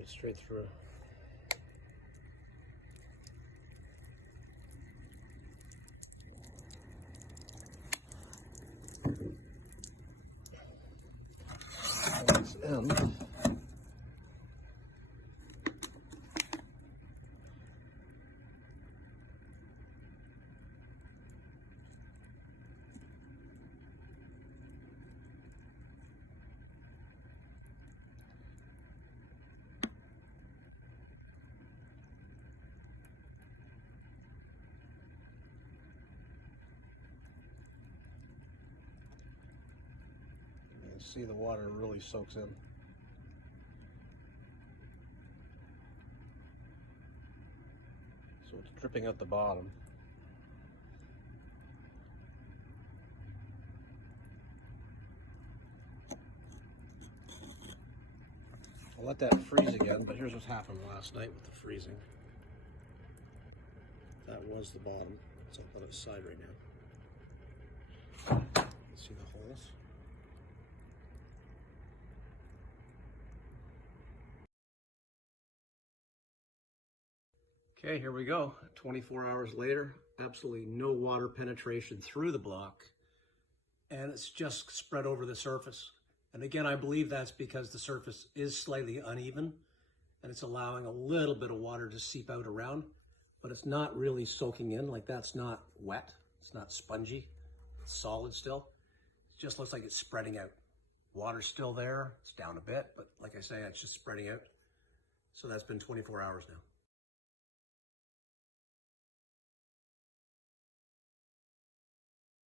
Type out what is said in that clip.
right straight through. This end. You see the water really soaks in. So it's dripping out the bottom. I'll let that freeze again, but here's what happened last night with the freezing. That was the bottom. It's up on its side right now. See the holes? Okay, here we go. 24 hours later, absolutely no water penetration through the block, and it's just spread over the surface. And again, I believe that's because the surface is slightly uneven and it's allowing a little bit of water to seep out around, but it's not really soaking in. Like, that's not wet, it's not spongy, it's solid still. It just looks like it's spreading out. Water's still there, it's down a bit, but like I say, it's just spreading out. So that's been 24 hours now.